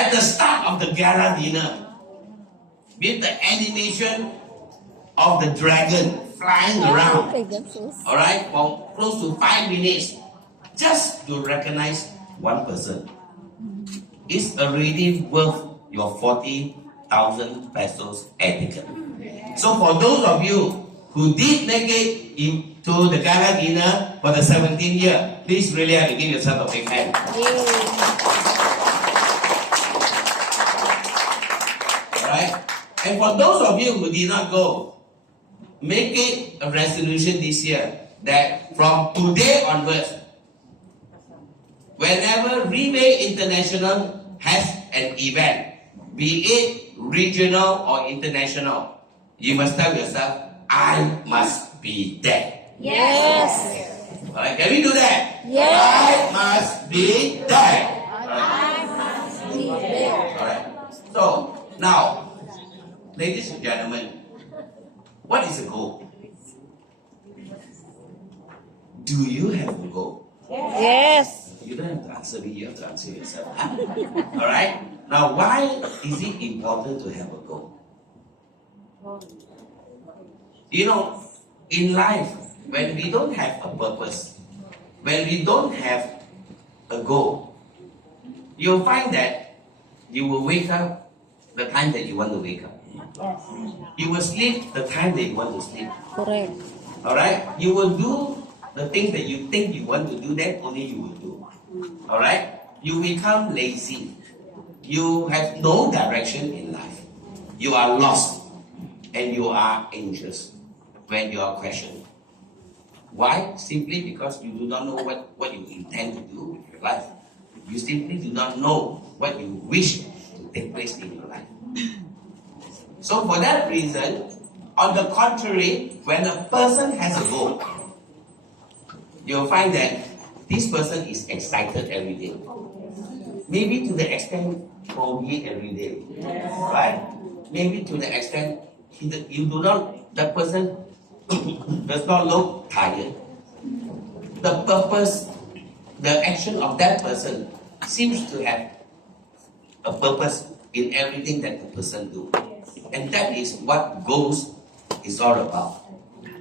at the start of the gala dinner, with the animation of the dragon flying around, all right, for close to 5 minutes, just to recognize one person, is already worth your 40,000 pesos air ticket. So for those of you who did make it into the gala dinner for the 17th year, please really have to give yourself a big hand. Alright? And for those of you who did not go, make it a resolution this year that from today onwards, whenever Riway International has an event, be it regional or international, you must tell yourself, I must be there. Yes. Alright, can we do that? Yes. I must be there. I must be there. Alright. So, now, ladies and gentlemen, what is a goal? Do you have a goal? Yes. You don't have to answer me, you have to answer yourself. Alright? Now, why is it important to have a goal? You know, in life, when we don't have a purpose, when we don't have a goal, you'll find that you will wake up the time that you want to wake up. Yes. You will sleep the time that you want to sleep. Correct. Alright? You will do the things that you think you want to do, that only you will do. Alright? You become lazy. You have no direction in life. You are lost. And you are anxious when you are questioned. Why? Simply because you do not know what you intend to do with your life. You simply do not know what you wish to take place in your life. So for that reason, on the contrary, when a person has a goal, you'll find that this person is excited every day. Maybe to the extent probably every day. Right? Maybe to the extent that person does not look tired. The purpose, the action of that person seems to have a purpose in everything that the person do. And that is what goals is all about.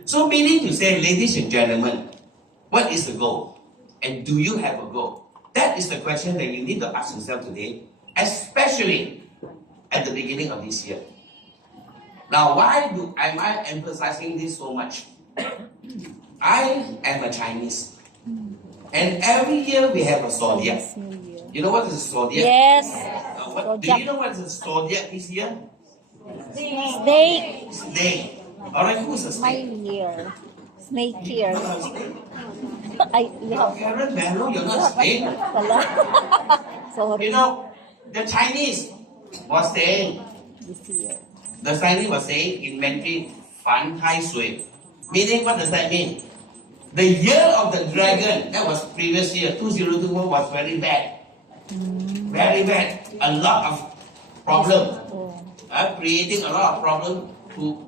So meaning to say, ladies and gentlemen, what is the goal? And do you have a goal? That is the question that you need to ask yourself today, especially at the beginning of this year. Now, why am I emphasizing this so much? I am a Chinese. And every year we have a zodiac. You know what is a zodiac? Yes. Do you know what is a zodiac this year? Snake. Snake. Alright, who's a My snake? ear. Snake here. You're not a snake. Yeah. Karen Bello, you're not a snake. Sorry. You know, the Chinese was saying, This year. the Chinese was saying in Mandarin, Fan Tai Sui. Meaning, what does that mean? The year of the dragon, that was previous year, 2021, was very bad. Very bad. A lot of problems. Creating a lot of problems to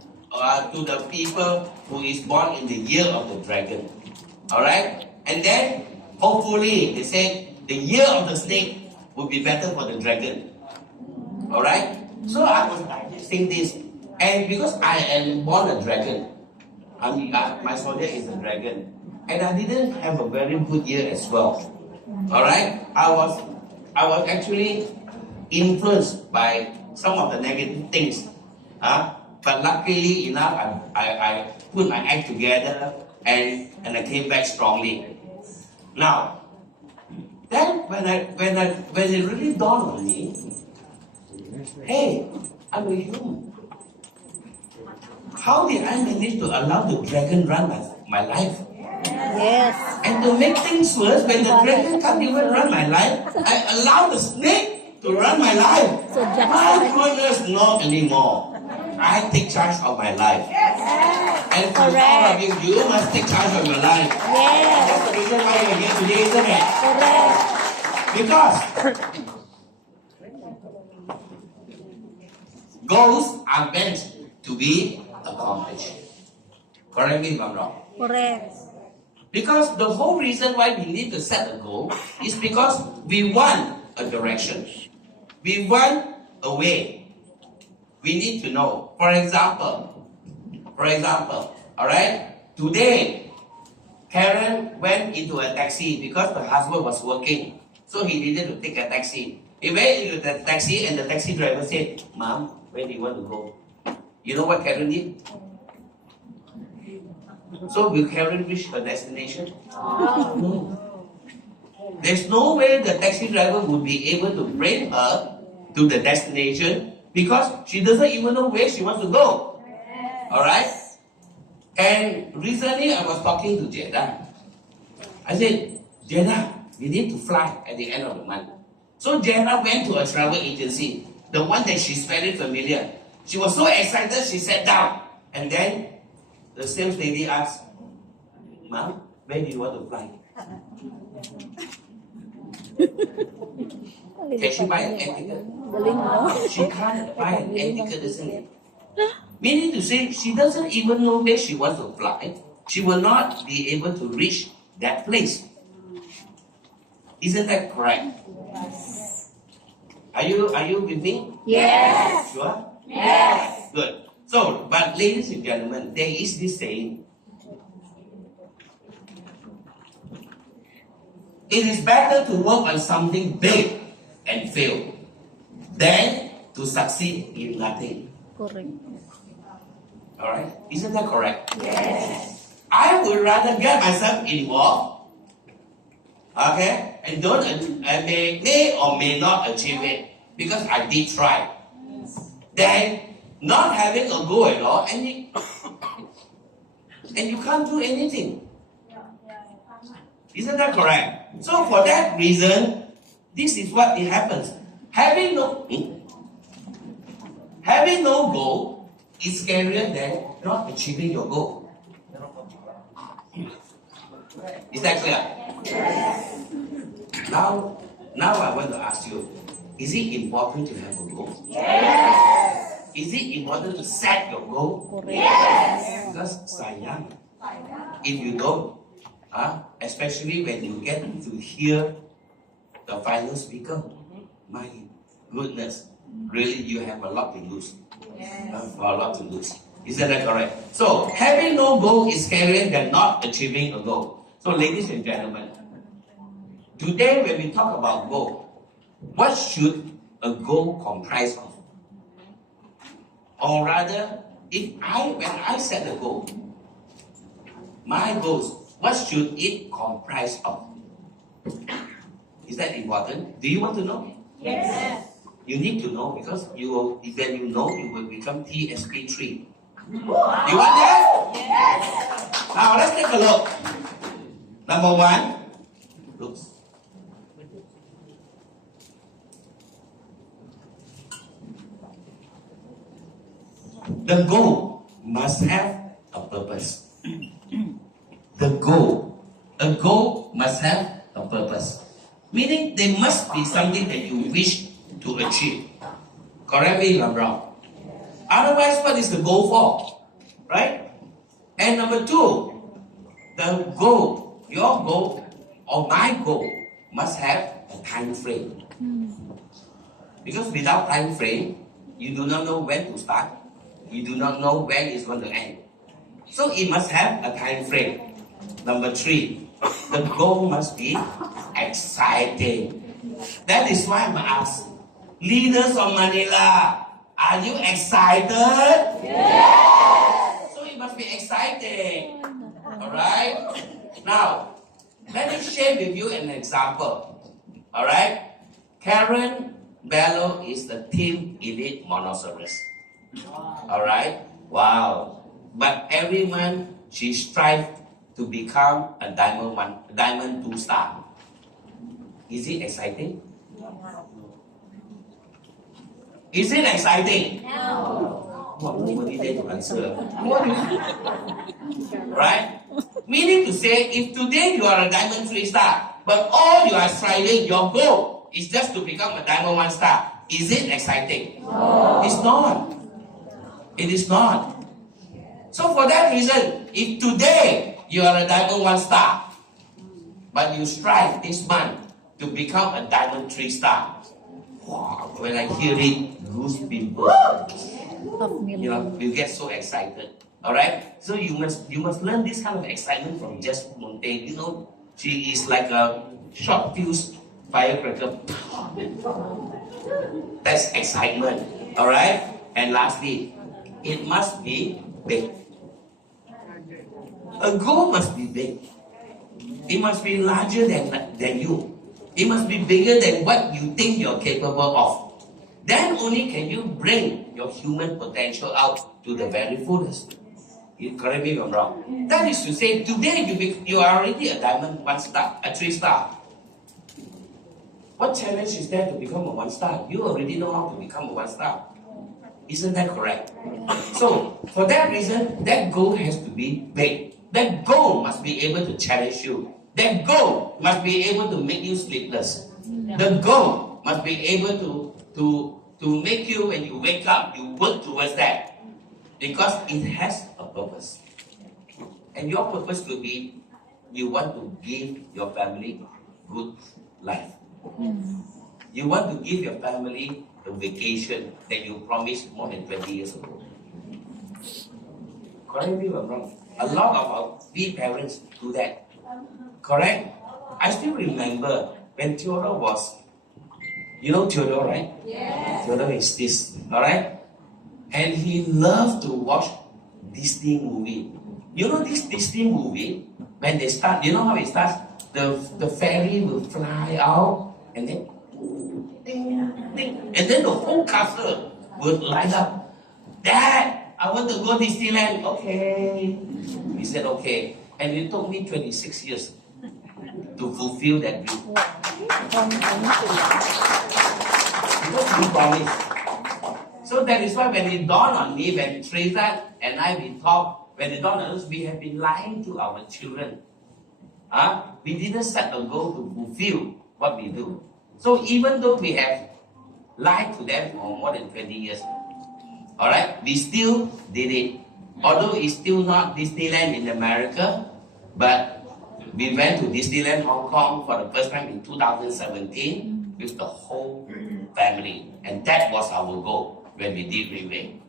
the people who is born in the year of the dragon. Alright? And then, hopefully, they said, the year of the snake will be better for the dragon. Alright? So I was digesting this. And because I am born a dragon, my zodiac is a dragon. And I didn't have a very good year as well. Alright? I was actually influenced by some of the negative things. But luckily enough, I put my act together and I came back strongly. Now, then when it really dawned on me, hey, I'm a human. How did I manage to allow the dragon run my life? Yes. And to make things worse, when the dragon can't even run my life, I allow the snake to run my life. So My goodness, not anymore. I take charge of my life. And for all of you, you must take charge of your life. Yes. That's the reason why you're here today, isn't it? Correct. Because goals are meant to be accomplished. Correct me if I'm wrong. Correct. Because the whole reason why we need to set a goal is because we want a direction. we want a way. We need to know. For example, all right, today, Karen went into a taxi because the husband was working. So he needed to take a taxi. He went into the taxi and the taxi driver said, Mom, where do you want to go? You know what Karen did? So will Karen reach her destination? No. There's no way the taxi driver would be able to bring her to the destination because she doesn't even know where she wants to go. Alright? And recently I was talking to Jeddah. I said, Jeddah, we need to fly at the end of the month. So Jeddah went to a travel agency, the one that she's very familiar. She was so excited, she sat down. And then the sales lady asked, Mom, where do you want to fly? Can she buy an air ticket? Galing, no? She can't buy an air ticket, isn't it? Meaning to say, she doesn't even know where she wants to fly. She will not be able to reach that place. Isn't that correct? Yes. Are you with me? Yes. Sure? Yes. Good. So, but ladies and gentlemen, there is this saying. It is better to work on something big and fail than to succeed in nothing. Correct. Alright? Isn't that correct? Yes. I would rather get myself involved, okay, and may or may not achieve it because I did try. Then not having a goal at all, and you can't do anything. Isn't that correct? So for that reason, this is what it happens. Having no goal is scarier than not achieving your goal. Is that clear? Yes. Now I want to ask you, is it important to have a goal? Yes. Is it important to set your goal? Correct. Yes. Because sayang, if you don't, especially when you get to hear the final speaker, my goodness, really you have a lot to lose. Yes. A lot to lose. Isn't that correct? So having no goal is scarier than not achieving a goal. So ladies and gentlemen, today when we talk about goal, what should a goal comprise of? Or rather, when I set a goal, my goals, what should it comprise of? Is that important? Do you want to know? Yes. You need to know because when you know, you will become TSP 3. You want that? Yes. Now let's take a look. Number 1, looks. The goal must have a purpose. A goal must have a purpose. Meaning there must be something that you wish to achieve. Correct me if I'm wrong. Otherwise, what is the goal for? Right? And number 2, the goal, your goal or my goal must have a time frame. Because without time frame, you do not know when to start. You do not know when it's going to end. So it must have a time frame. Number 3, the goal must be exciting. That is why I'm asked, leaders of Manila, are you excited? Yes. So it must be exciting. Alright? Now, let me share with you an example. Alright? Karen Bello is the Team Elite Monoceros. Alright? Wow. But every month, she strives to become a diamond 2 star. Is it exciting? Is it exciting? No. Well, nobody dare to answer. Right? Meaning to say, if today you are a diamond 3 star, but all you are striving, your goal is just to become a diamond 1 star, is it exciting? No. It's not. It is not. So for that reason, if today you are a diamond 1 star, but you strive this month to become a diamond 3 star, wow, when I hear it, goose pimples. You get so excited. Alright? So you must learn this kind of excitement from Jess Montaigne. She is like a short fuse firecracker. That's excitement. Alright? And lastly, it must be big. A goal must be big. It must be larger than you. It must be bigger than what you think you're capable of. Then only can you bring your human potential out to the very fullest. You correct me if I'm wrong. That is to say, today you are already a diamond 1 star, a 3 star. What challenge is there to become a 1 star? You already know how to become a 1 star. Isn't that correct? So, for that reason, that goal has to be big. That goal must be able to challenge you. That goal must be able to make you sleepless. The goal must be able to make you, when you wake up, you work towards that. Because it has a purpose. And your purpose could be, you want to give your family good life. You want to give your family the vacation that you promised more than 20 years ago. Correct me if I'm wrong. A lot of we parents do that. Correct? I still remember when Theodore was, you know Theodore, right? Yes. Theodore is this, alright? And he loved to watch Disney movie. You know this Disney movie, when they start, you know how it starts? The fairy will fly out and then ding, ding, and then the whole castle will light up. Dad, I want to go Disneyland. Okay. He said okay. And it took me 26 years to fulfill that dream. Because he promised. So that is why when it dawned on me, when Teresa and I we talk, when it dawned on us, we have been lying to our children. We didn't set a goal to fulfill what we do. So even though we have lied to them for more than 20 years, alright, we still did it. Although it's still not Disneyland in America, but we went to Disneyland Hong Kong for the first time in 2017 with the whole family. And that was our goal when we did Riway.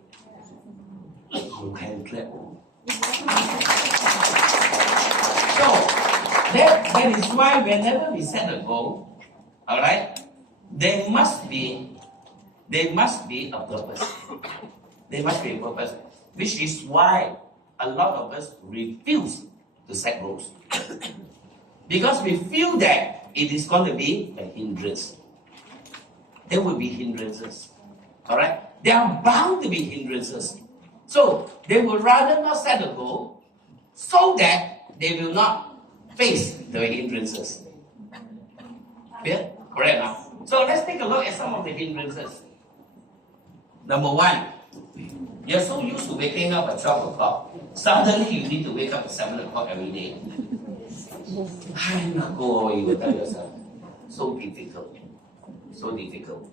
You can clap. So, that is why whenever we set a goal, alright, there must be a purpose. There must be a purpose. Which is why a lot of us refuse to set goals. Because we feel that it is going to be a hindrance. There will be hindrances. Alright? There are bound to be hindrances. So, they would rather not set a goal so that they will not face the hindrances. Yeah? Correct now? So, let's take a look at some of the hindrances. Number 1. You're so used to waking up at 12 o'clock. Suddenly you need to wake up at 7 o'clock every day. I'm not going, you will tell yourself. So difficult. So difficult.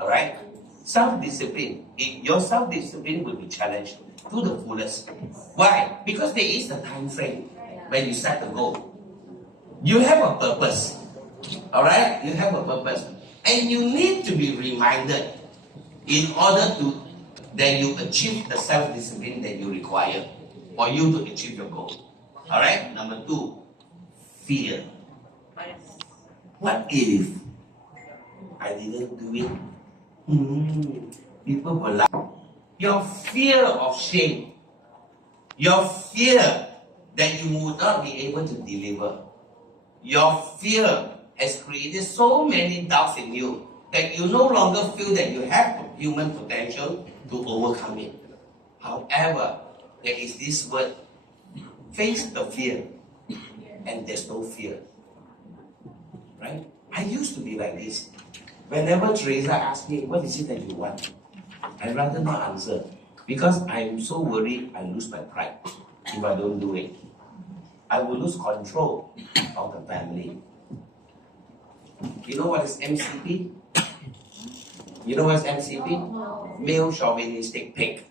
Alright? Self-discipline. Your self-discipline will be challenged to the fullest. Why? Because there is a time frame when you set the goal. You have a purpose. Alright? You have a purpose. And you need to be reminded in order to that you achieve the self-discipline that you require for you to achieve your goal. Alright? Number 2, fear. What if I didn't do it? People will laugh. Your fear of shame, your fear that you would not be able to deliver, your fear has created so many doubts in you that you no longer feel that you have human potential to overcome it. However, there is this word, face the fear, and there's no fear. Right? I used to be like this. Whenever Teresa asks me, what is it that you want? I'd rather not answer. Because I'm so worried I lose my pride if I don't do it. I will lose control of the family. You know what is MCP? You know what's MCP? Male chauvinistic pig.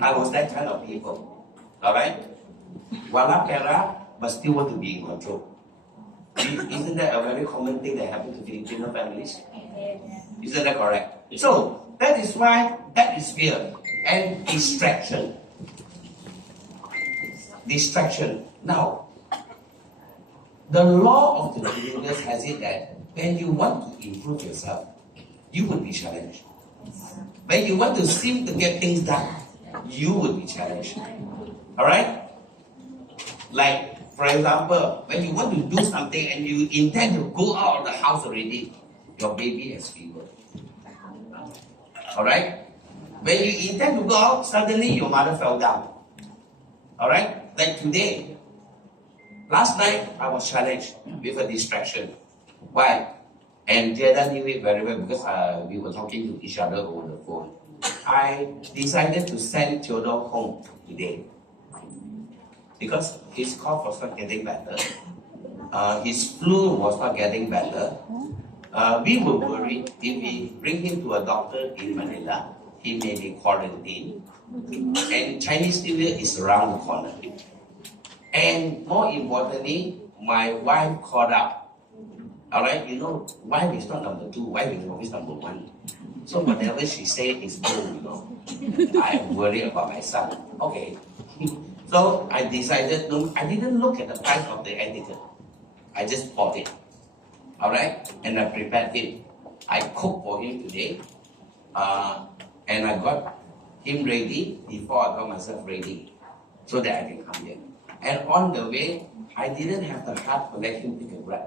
I was that kind of people. Alright? Wala pera, but still want to be in control. Isn't that a very common thing that happens to Filipino families? Isn't that correct? So that is why that is fear and distraction. Distraction. Now, the law of the universe has it that when you want to improve yourself, you will be challenged. When you want to seem to get things done, you will be challenged. Alright? Like, for example, when you want to do something and you intend to go out of the house already, your baby has fever. Alright? When you intend to go out, suddenly your mother fell down. Alright? Like today. Last night, I was challenged with a distraction. Why? And Jada knew it very well because we were talking to each other over the phone. I decided to send Theodore home today because his cough was not getting better. His flu was not getting better. We were worried if we bring him to a doctor in Manila, he may be quarantined. And Chinese New Year is around the corner. And more importantly, my wife called up. Alright, you know, wife is not number two, wife is always number one. So whatever she said is true, you know. I am worried about my son. Okay. So I decided, no, I didn't look at the price of the etiquette. I just bought it. Alright? And I prepared him. I cooked for him today. And I got him ready before I got myself ready. So that I can come here. And on the way, I didn't have the heart to let him take a Grab.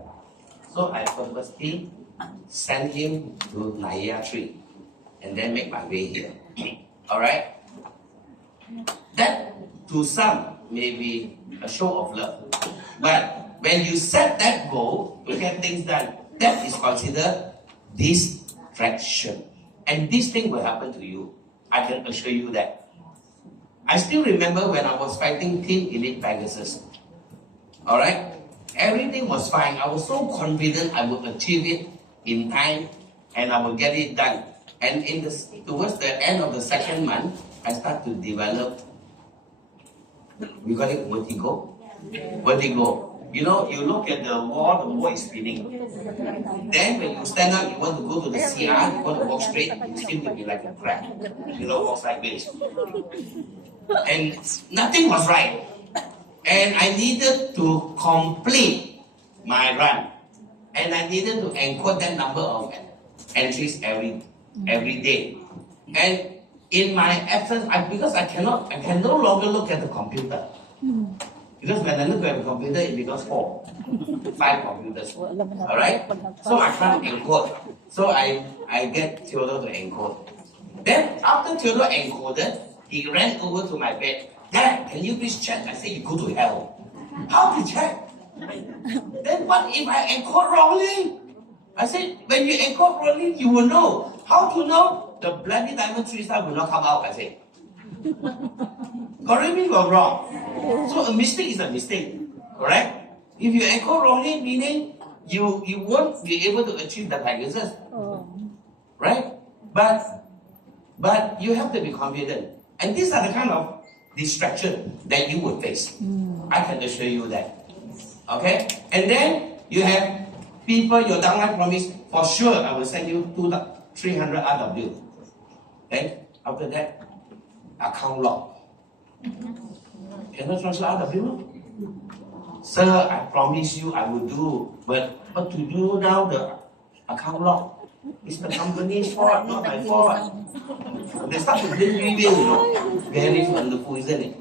So I purposely sent him to Naya Tree and then make my way here. Alright? That to some may be a show of love. But when you set that goal to get things done, that is considered distraction. And this thing will happen to you. I can assure you that. I still remember when I was fighting Team Elite Pegasus. Alright? Everything was fine. I was so confident I would achieve it in time and I will get it done. And towards the end of the second month, I start to develop, we call it vertigo. Vertigo. You know, you look at the wall is spinning. Then when you stand up, you want to go to the CR, you want to walk straight, you seem to be like a crab. You know, walk sideways. And nothing was right. And I needed to complete my run. And I needed to encode that number of entries every day. And in my absence, because I can no longer look at the computer. Because when I look at the computer, it becomes 5 computers. Alright? So I can't encode. So I get Theodore to encode. Then after Theodore encoded, he ran over to my bed. Dad, can you please check? I said, you go to hell. How to check? Then what if I encode wrongly? I said, when you encode wrongly, you will know. How to know? The bloody diamond 3-star will not come out, I said. Correct me if I'm wrong. So a mistake is a mistake. Correct? If you encode wrongly, meaning you won't be able to achieve the Pegasus. Right? But you have to be confident. And these are the kind of distraction that you will face. I can assure you that. Okay? And then you have people, your downline promise, for sure I will send you 300 RW. Then after that, account log. Cannot transfer RW? Sir, I promise you I will do. But what to do now, the account log? It's the company's fault, not my fault. They start to blame Riway, you know. Very wonderful, isn't it?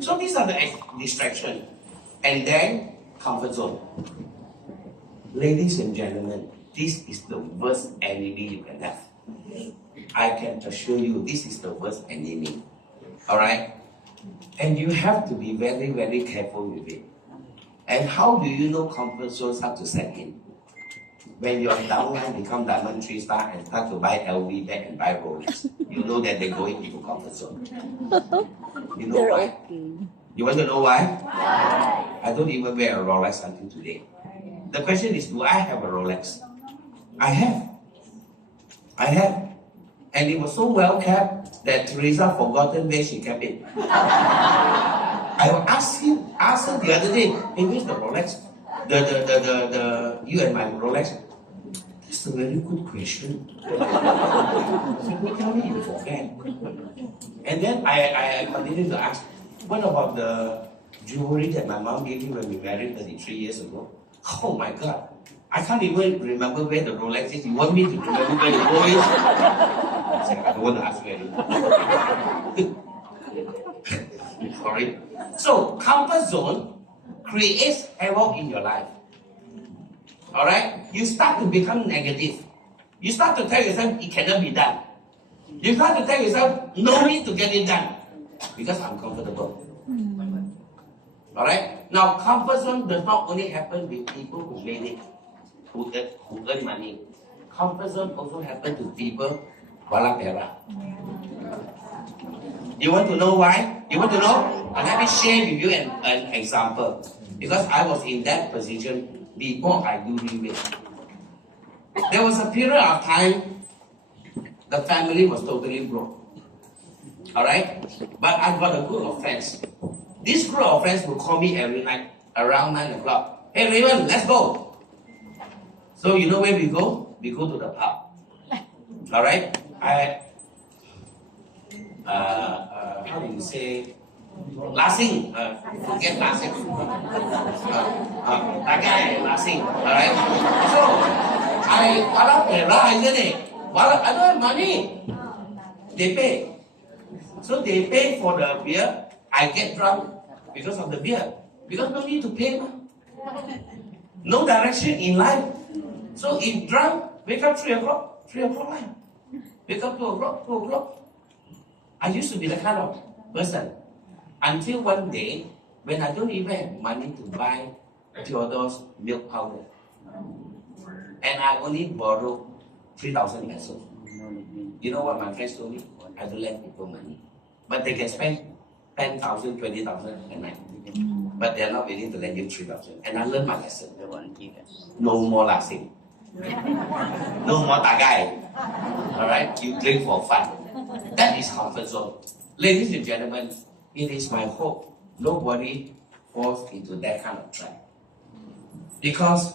So these are the distractions. And then, comfort zone. Ladies and gentlemen, this is the worst enemy you can have. I can assure you, this is the worst enemy. Alright? And you have to be very, very careful with it. And how do you know comfort zones have to set in? When your downline become diamond 3-star and start to buy LV bag and buy Rolex, you know that they're going into comfort zone. You know why? You want to know why? Why? I don't even wear a Rolex until today. The question is, do I have a Rolex? I have. I have. And it was so well kept that Teresa forgotten where she kept it. I asked her the other day, hey, where's the Rolex? You and my Rolex. That's a very good question. People tell me you forget. And then I continue to ask, what about the jewelry that my mom gave me when we married 33 years ago? Oh my God. I can't even remember where the Rolex is. You want me to remember where the gold is? I said, I don't want to ask you anymore. Sorry. So, comfort zone creates havoc in your life. Alright? You start to become negative. You start to tell yourself it cannot be done. You start to tell yourself no need to get it done because I'm comfortable. Alright? Now, comfort zone does not only happen with people who made it, who earn money. Comfort zone also happen to people wala pera. You want to know why? You want to know? Let me share with you an example. Because I was in that position before I do Riway. There was a period of time the family was totally broke. Alright? But I got a group of friends. This group of friends would call me every night around 9 o'clock. Hey Raymond, let's go. So you know where we go? We go to the pub. Alright? How do you say? Lasing. Forget lasing. Tagay, lasing. Alright? So, I don't have money. They pay. So they pay for the beer. I get drunk because of the beer. Because no need to pay. No direction in life. So if drunk, wake up 3 o'clock line. Wake up 2 o'clock, 2 o'clock. I used to be the kind of person. Until one day, when I don't even have money to buy Theodore's milk powder. And I only borrow 3,000 pesos. You know what my friends told me? I don't lend people money. But they can spend 10,000, 20,000 a night. But they are not willing to lend you 3,000. And I learned my lesson. No more lasting. No more tagay. Alright? You drink for fun. That is comfort zone. Ladies and gentlemen, it is my hope nobody falls into that kind of trap. Because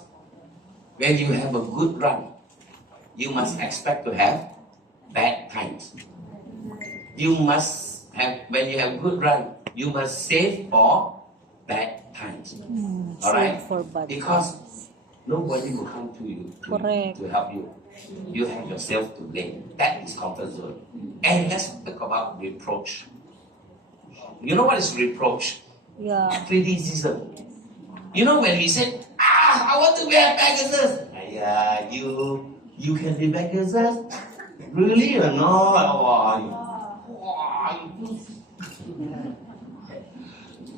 when you have a good run, you must expect to have bad times. You must have, when you have good run, you must save for bad times. Alright? Because nobody will come to you to help you. You have yourself to blame. That is comfort zone. And let's talk about reproach. You know what is reproach? Yeah. Criticism. You know when we said, I want to wear Pegasus. Yeah, you can be Pegasus? Really or not?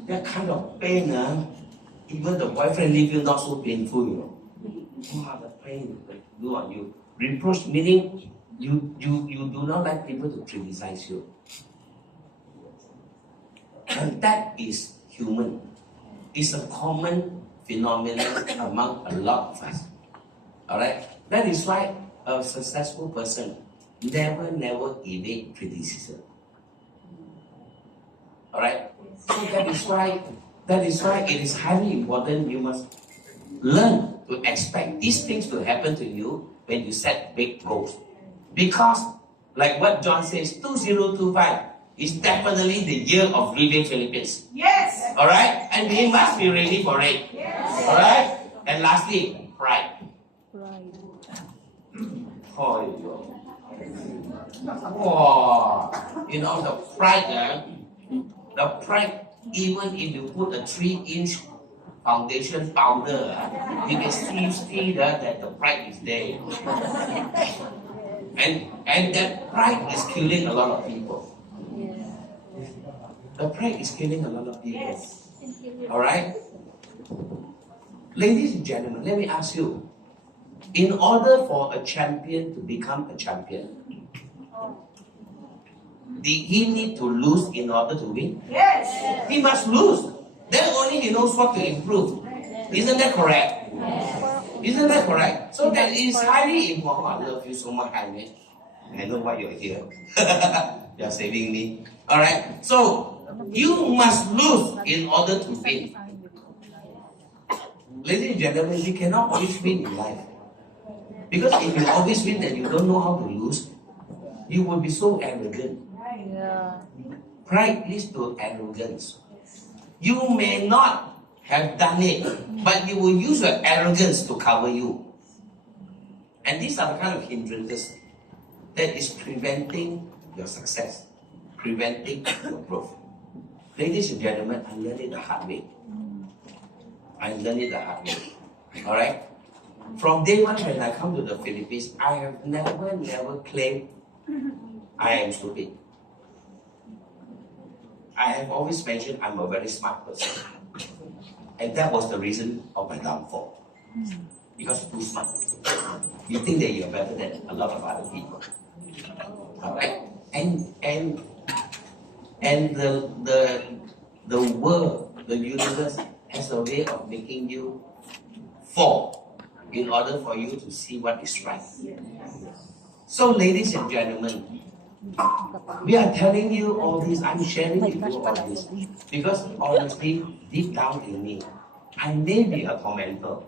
That kind of pain, even the boyfriend leave you not so painful, you know. The pain they do on you. Reproach meaning you do not like people to criticize you. And that is human. It's a common phenomenon among a lot of us. Alright? That is why a successful person never evade criticism. Alright? So that is why it is highly important you must learn to expect these things to happen to you when you set big goals. Because, like what John says, 2025 is definitely the year of Riway Philippines. Yes. Alright? And we must be ready for it. Yes. Alright? And lastly, pride. Oh, you know, the pride, even if you put a 3-inch foundation powder, you can still see that the pride is there. And that pride is killing a lot of people. The pride is killing a lot of people. Alright? Ladies and gentlemen, let me ask you. In order for a champion to become a champion, did he need to lose in order to win? Yes. He must lose. Then only he knows what to improve. Isn't that correct? Isn't that correct? So that is highly important. I love you so much, Jaime. I know why you're here. You're saving me. Alright? So, you must lose in order to win. Ladies and gentlemen, we cannot always win in life. Because if you always win and you don't know how to lose, you will be so arrogant. Yeah. Pride leads to arrogance. You may not have done it, but you will use your arrogance to cover you. And these are the kind of hindrances that is preventing your success, preventing your growth. Ladies and gentlemen, I learned it the hard way. I learned it the hard way. Alright? From day one when I come to the Philippines, I have never claimed I am stupid. I have always mentioned I'm a very smart person. And that was the reason of my downfall. Because you're too smart. You think that you're better than a lot of other people. Alright? And the world, the universe has a way of making you fall in order for you to see what is right. So ladies and gentlemen, we are telling you all this, I'm sharing with you all this, because honestly, deep down in me, I may be a commenter,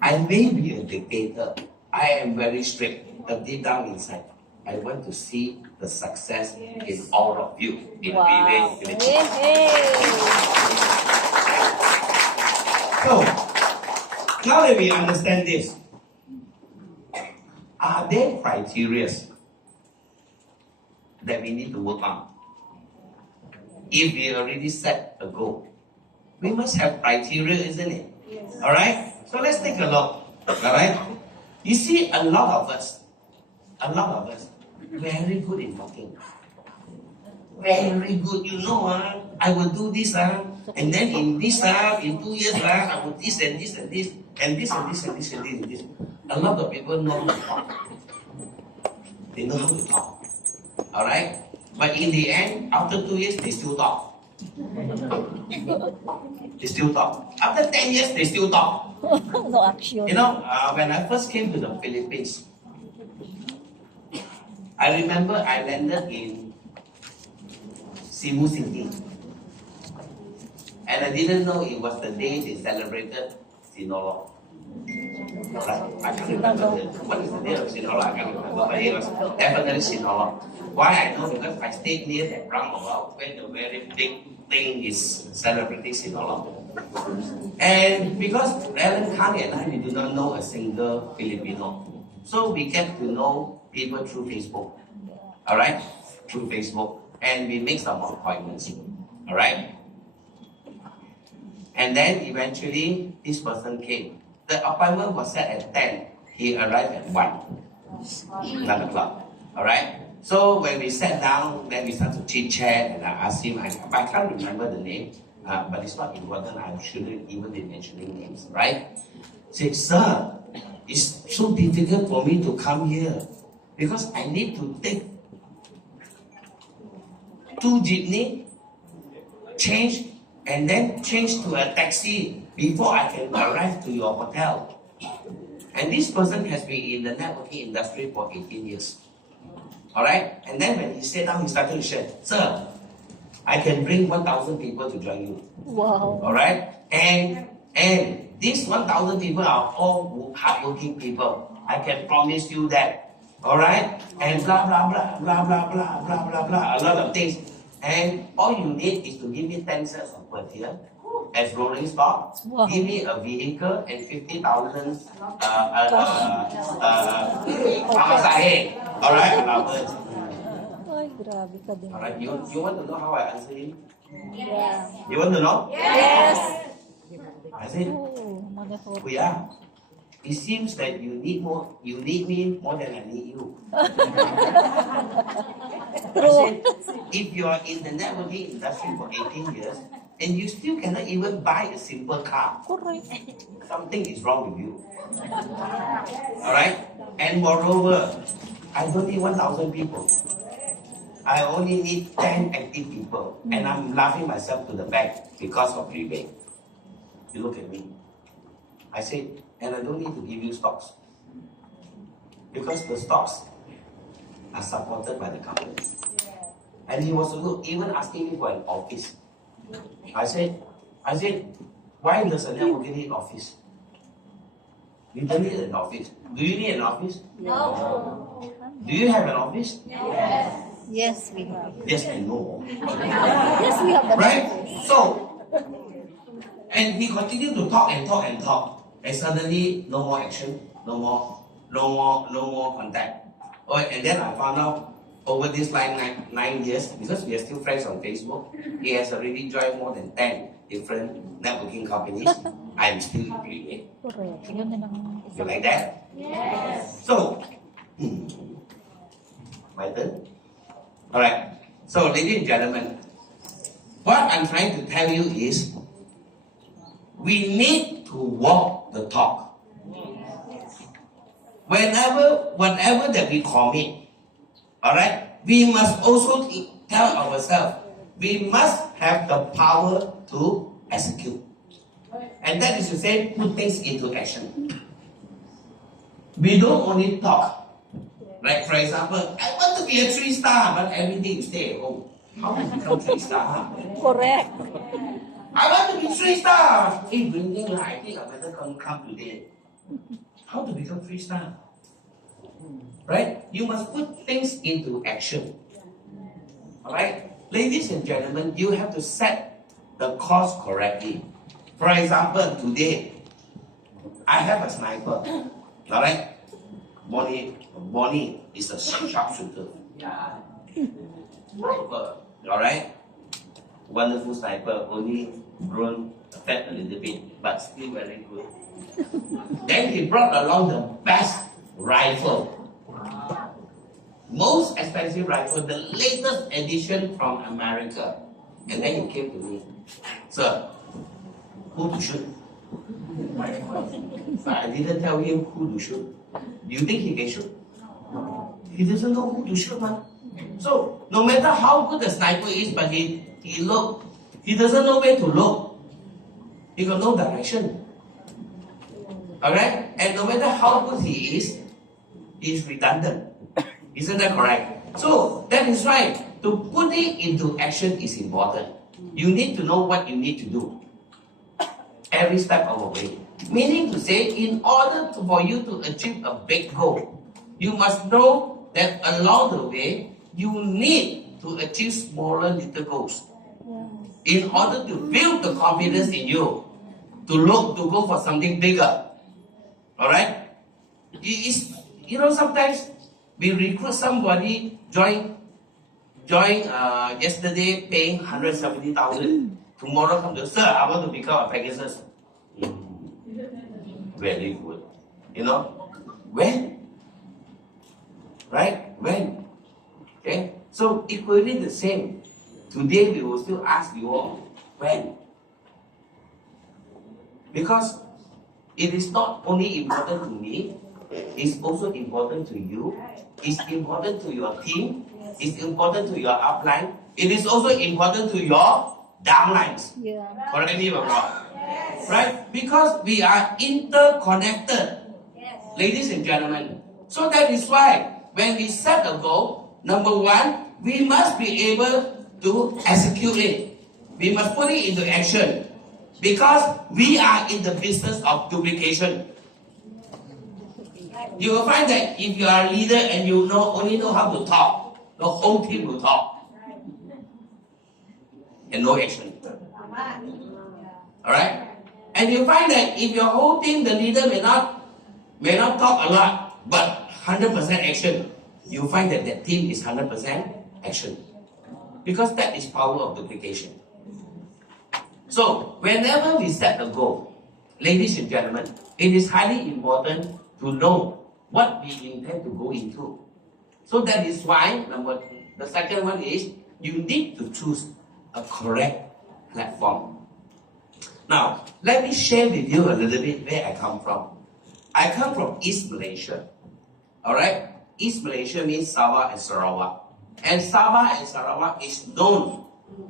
I may be a dictator, I am very strict, but deep down inside, I want to see the success in all of you, in Wow. Riway. So, now that we understand this, are there criteria that we need to work on? If we already set a goal, we must have criteria, isn't it? Yes. Alright? So let's take a look. Alright? You see, a lot of us, very good in talking. Very good, I will do this, and then in this, in 2 years, I will this and this and this, and this and this and this and this and this. A lot of people know how to talk. They know how to talk. Alright? But in the end, after 2 years, they still talk. They still talk. After 10 years, they still talk. No action. When I first came to the Philippines, I remember I landed in Cebu City. And I didn't know it was the day they celebrated Sinulog. Right? I can't remember what is the day of Sinulog. I can't remember, but it was definitely Sinulog. Why I know? Because I stayed near that roundabout where the very big thing is celebrating Sinulog. And because Alan Kang and I, we do not know a single Filipino. So we get to know people through Facebook. Alright? Through Facebook. And we make some appointments. Alright? And then eventually, this person came. The appointment was set at 10. He arrived at 1 o'clock. Alright? So when we sat down, then we started to chit-chat, and I asked him, I can't remember the name, but it's not important, I shouldn't even be mentioning names, right? He said, sir, it's so difficult for me to come here, because I need to take 2 jeepney, change, and then change to a taxi before I can arrive to your hotel. And this person has been in the networking industry for 18 years. Alright? And then when he sat down, he started to share, sir, I can bring 1,000 people to join you. Wow. Alright? And these 1,000 people are all hardworking people. I can promise you that. Alright? And blah, blah, blah, blah, blah, blah, blah, blah, blah, a lot of things. And all you need is to give me 10 cents of per year as rolling stock. Wow. Give me a vehicle and 50,000 pamasahe. Alright? Allowance. Ay, grabe ka din. Alright, you want to know how I answer him? Yeah. You want to know? Yes. I said, Oh, manifold. Kuya, it seems that you need me more than I need you. I said, if you are in the networking industry for 18 years, and you still cannot even buy a simple car, Correct. something is wrong with you. Alright? And moreover, I don't need 1,000 people. I only need 10 active people. And I'm laughing myself to the back because of Riway. You look at me. I said, and I don't need to give you stocks. Because the stocks are supported by the company. And he was even asking me for an office. I said, why does a networking need office? You don't need an office. Do you need an office? No. Do you have an office? Yes. Yes, we have. Yes and no. Yes, we have the Right? office. So, and he continued to talk and talk and talk. And suddenly, no more action, no more contact. Oh, and then I found out over this nine years, because we are still friends on Facebook, he has already joined more than 10 different networking companies. I am still in Riway. Correct. Yun na lang You isa. like that? Yes. So, my turn. Alright. So, ladies and gentlemen, what I'm trying to tell you is, we need to walk the talk. Whatever that we commit, alright, we must also tell ourselves, we must have the power to execute. And that is to say, put things into action. We don't only talk. Like for example, I want to be a 3-star, but every day you stay at home. How do you become 3-star? Correct. I want to be 3-star. Hey, Bringing, I think I better come today. How to become 3-star? Right? You must put things into action. Alright? Ladies and gentlemen, you have to set the course correctly. For example, today, I have a sniper. Alright? Bonnie is a sharpshooter. Sniper. Alright? Wonderful sniper, only grown fat a little bit, but still very good. Then he brought along the best rifle. Most expensive rifle, the latest edition from America. And then he came to me. Sir, who to shoot? But I didn't tell him who to shoot. Do you think he can shoot? He doesn't know who to shoot, man. So, no matter how good the sniper is, but he doesn't know where to look. He got no direction. Alright? And no matter how good he is, he's redundant. Isn't that correct? So, that is right. To put it into action is important. You need to know what you need to do. Every step of the way. Meaning to say, in order for you to achieve a big goal, you must know that along the way, you need to achieve smaller little goals. In order to build the confidence in you, to go for something bigger. Alright? Sometimes we recruit somebody, join yesterday paying 170,000. Tomorrow come to, sir, I want to become a Pegasus. Very good. When? Right? When? Okay? So equally the same. Today we will still ask you all, when? Because it is not only important to me, it's also important to you, it's important to your team, it's important to your upline, it is also important to your downlines. Yeah. Correct me if I'm wrong. Right? Because we are interconnected, ladies and gentlemen. So that is why when we set a goal, number one, we must be able to execute it. We must put it into action. Because we are in the business of duplication. You will find that if you are a leader and you only know how to talk, the whole team will talk. And no action. Alright? And you find that if your whole team, the leader may not talk a lot, but 100% action, you find that that team is 100% action. Because that is power of duplication. So, whenever we set a goal, ladies and gentlemen, it is highly important to know what we intend to go into. So that is why, the second one is, you need to choose a correct platform. Now, let me share with you a little bit where I come from. I come from East Malaysia. Alright? East Malaysia means Sabah and Sarawak. And Sabah and Sarawak is known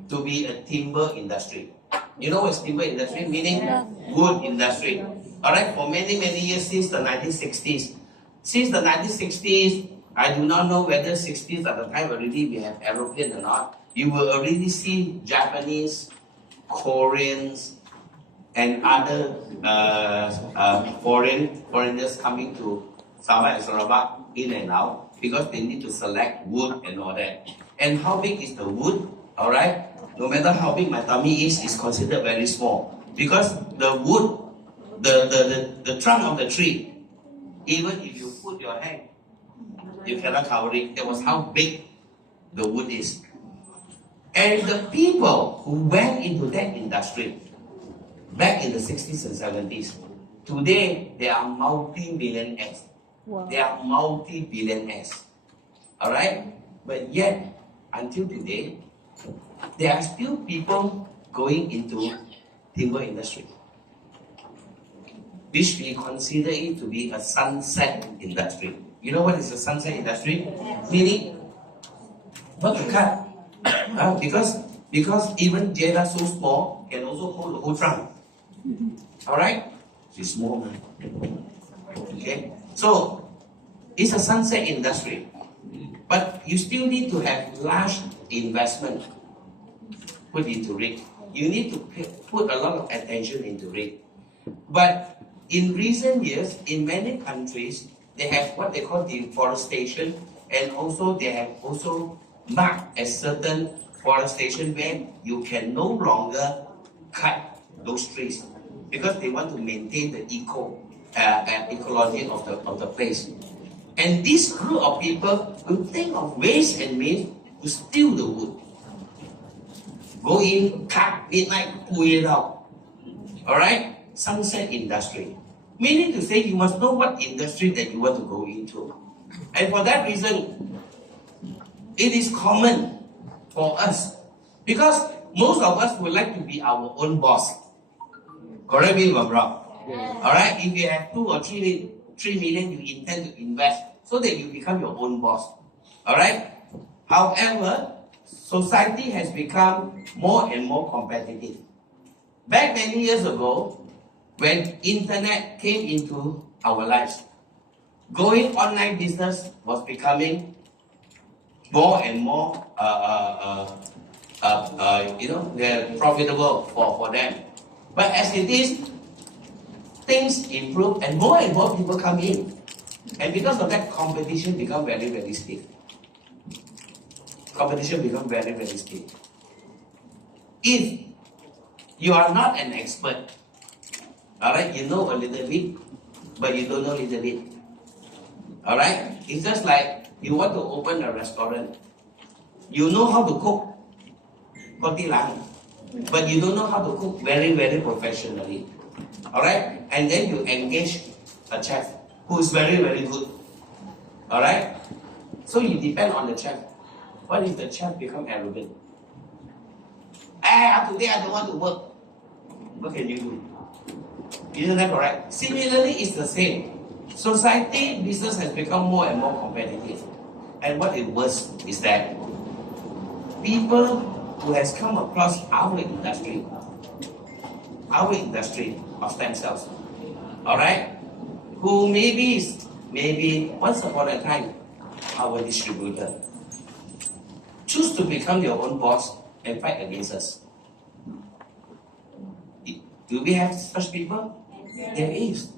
to be a timber industry. You know what's timber industry? Meaning wood industry. Alright, for many, many years since the 1960s. Since the 1960s, I do not know whether 60s at the time already we have aeroplane or not. You will already see Japanese, Koreans, and other foreigners coming to Sabah and Sarawak in and out because they need to select wood and all that. And how big is the wood? All right, no matter how big my tummy is considered very small because the wood, the trunk of the tree, even if you put your hand, you cannot cover it. That was how big the wood is. And the people who went into that industry back in the 60s and 70s, today they are multi-millionaires. Wow. They are multi-billionaires. Alright? But yet, until today, there are still people going into timber industry, which we consider it to be a sunset industry. You know what is a sunset industry? Meaning, not to cut. Because even jada so small can also hold the whole trunk. Alright? It's small. Okay? So, it's a sunset industry. But you still need to have large investment put into it. You need to put a lot of attention into it. But in recent years, in many countries, they have what they call deforestation, and also they have also marked a certain forestation where you can no longer cut those trees because they want to maintain the ecology of the place. And this group of people will think of ways and means to steal the wood. Go in, cut, midnight, pull it out. Alright? Sunset industry. Meaning to say you must know what industry that you want to go into. And for that reason, it is common for us. Because most of us would like to be our own boss. Correct me if I'm wrong. Alright? If you have 2 or 3 million, you intend to invest so that you become your own boss. Alright? However, society has become more and more competitive. Back many years ago, when internet came into our lives, going online business was becoming more and more they're profitable for them. But as it is, things improve and more people come in. And because of that, competition become very, very stiff. Competition become very, very stiff. If you are not an expert, alright, you know a little bit, but you don't know a little bit. Alright? It's just like you want to open a restaurant. You know how to cook roti lang, but you don't know how to cook very, very professionally. Alright? And then you engage a chef who is very, very good. Alright? So you depend on the chef. What if the chef become arrogant? Today I don't want to work. What can you do? Isn't that correct? Similarly, it's the same. Society, business has become more and more competitive. And what is worse is that people who has come across our industry of stem cells, alright, who maybe once upon a time our distributor, choose to become your own boss and fight against us. Do we have such people? Yes. There is.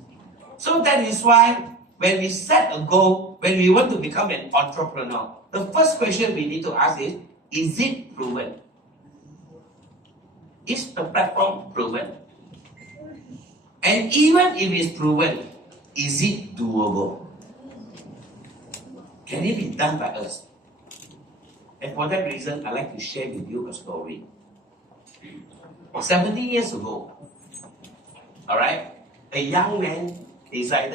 So that is why when we set a goal, when we want to become an entrepreneur, the first question we need to ask is it proven? Is the platform proven? And even if it's proven, is it doable? Can it be done by us? And for that reason, I'd like to share with you a story. 70 years ago, alright, a young man decided